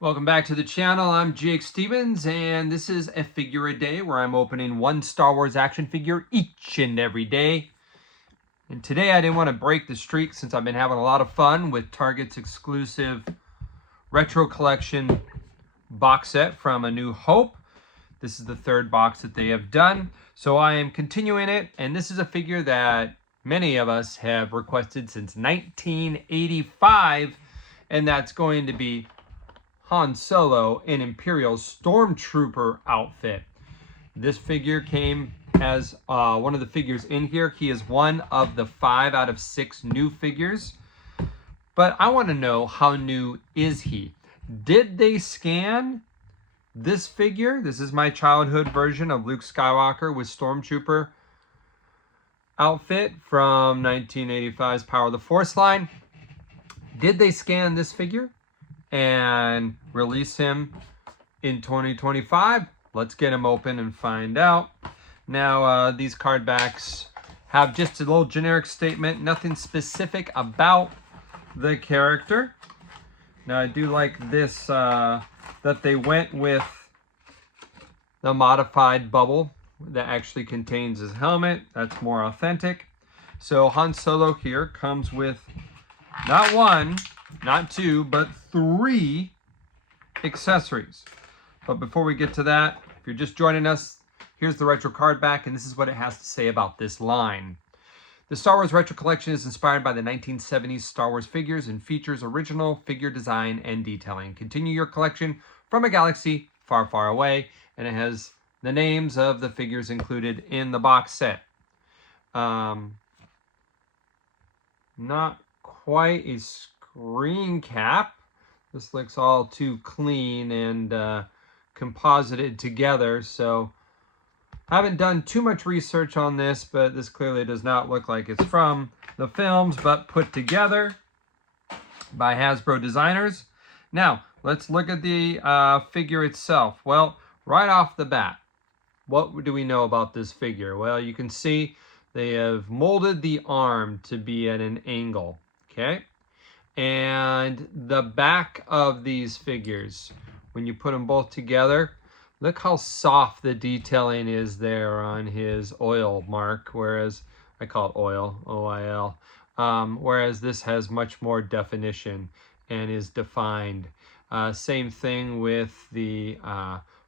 Welcome back to the channel. I'm Jake Stevens, and this is a figure a day where I'm opening one Star Wars action figure each and every day. And today I didn't want to break the streak since I've been having a lot of fun with Target's exclusive Retro Collection box set from A New Hope. This is the third box that they have done. So I am continuing it, and this is a figure that many of us have requested since 1985, and that's going to be Han Solo in Imperial Stormtrooper outfit. This figure came as one of the figures in here. He is one of the 5 out of 6 new figures. But I want to know, how new is he? Did they scan this figure? This is my childhood version of Luke Skywalker with Stormtrooper outfit from 1985's Power of the Force line. Did they scan this figure and release him in 2025? Let's get him open and find out. Now, these card backs have just a little generic statement, nothing specific about the character. Now, I do like this, that they went with the modified bubble that actually contains his helmet. That's more authentic. So Han Solo here comes with not 1, not 2, but 3 accessories. But before we get to that, if you're just joining us, here's the retro card back, and this is what it has to say about this line. The Star Wars Retro Collection is inspired by the 1970s Star Wars figures and features original figure design and detailing. Continue your collection from a galaxy far, far away, and it has the names of the figures included in the box set. Not quite a screen cap. This looks all too clean and composited together, so I haven't done too much research on this, but this clearly does not look like it's from the films, but put together by Hasbro designers. Now, let's look at the figure itself. Well, right off the bat, what do we know about this figure? Well, you can see they have molded the arm to be at an angle, okay? And the back of these figures, when you put them both together, look how soft the detailing is there on his oil mark, whereas I call it oil, O-I-L, whereas this has much more definition and is defined. Same thing with the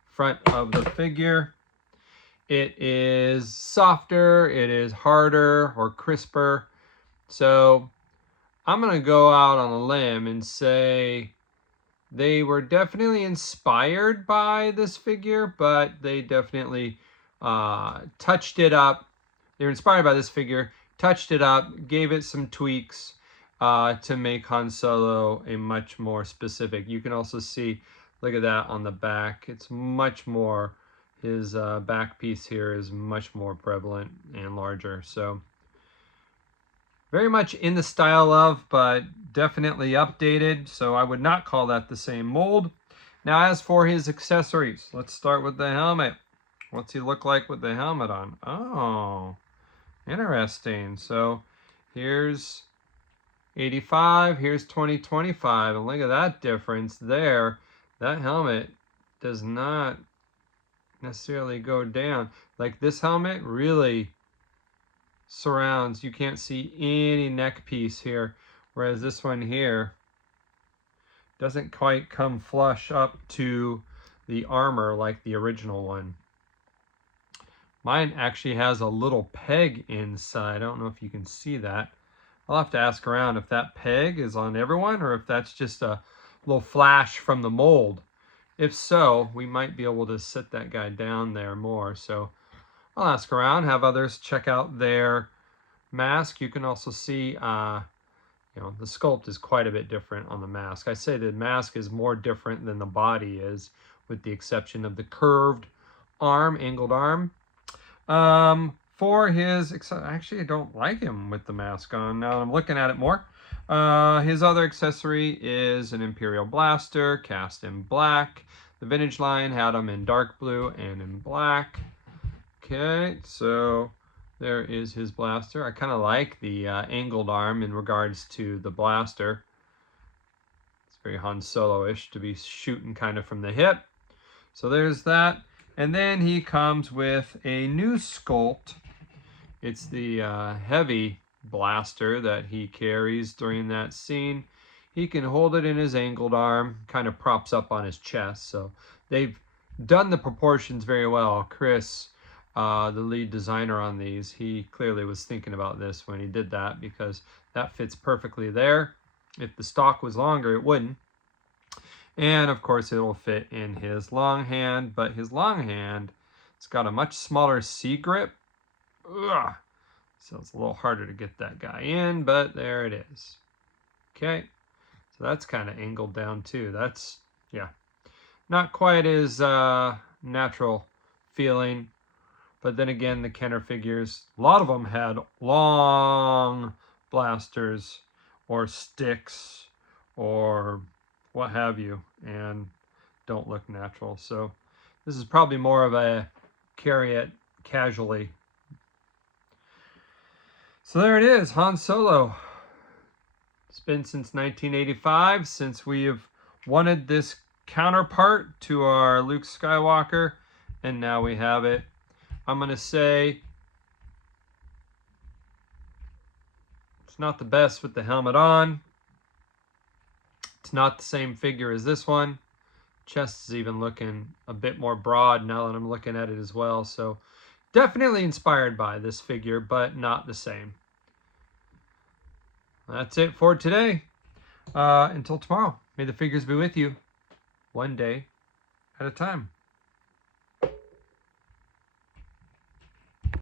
front of the figure. It is softer, it is harder or crisper. So I'm going to go out on a limb and say they were definitely inspired by this figure, but they definitely touched it up. They were inspired by this figure, touched it up, gave it some tweaks to make Han Solo a much more specific. You can also see, look at that on the back. It's much more, his back piece here is much more prevalent and larger. So very much in the style of, but definitely updated. So I would not call that the same mold. Now, as for his accessories, let's start with the helmet. What's he look like with the helmet on? Oh, interesting. So here's 85, here's 2025, and look at that difference there. That helmet does not necessarily go down. Like, this helmet really surrounds. You can't see any neck piece here, whereas this one here doesn't quite come flush up to the armor like the original one. Mine actually has a little peg inside. I don't know if you can see that. I'll have to ask around if that peg is on everyone or if that's just a little flash from the mold. If so, we might be able to sit that guy down there more. So I'll ask around, have others check out their mask. You can also see, the sculpt is quite a bit different on the mask. I say the mask is more different than the body is, with the exception of the curved arm, angled arm. For his, actually I don't like him with the mask on now I'm looking at it more. His other accessory is an Imperial blaster, cast in black. The vintage line had him in dark blue and in black. Okay, so there is his blaster. I kind of like the angled arm in regards to the blaster. It's Very Han Solo-ish to be shooting kind of from the hip. So there's that. And then he comes with a new sculpt. It's the heavy blaster that he carries during that scene. He can hold it in his angled arm, kind of props up on his chest. So they've done the proportions very well. Chris, the lead designer on these, he clearly was thinking about this when he did that, because that fits perfectly there. If the stock was longer, it wouldn't. And of course it'll fit in his long hand, but his long hand, it's got a much smaller C grip. Ugh. So it's a little harder to get that guy in, but there it is. Okay, so that's kind of angled down too. That's, yeah, not quite as natural feeling. But then again, the Kenner figures, a lot of them had long blasters or sticks or what have you, and don't look natural. So this is probably more of a carry it casually. So there it is, Han Solo. It's been since 1985 since we have wanted this counterpart to our Luke Skywalker, and now we have it. I'm going to say it's not the best with the helmet on. It's not the same figure as this one. Chest is even looking a bit more broad now that I'm looking at it as well. So definitely inspired by this figure, but not the same. That's it for today. Until tomorrow, may the figures be with you, one day at a time.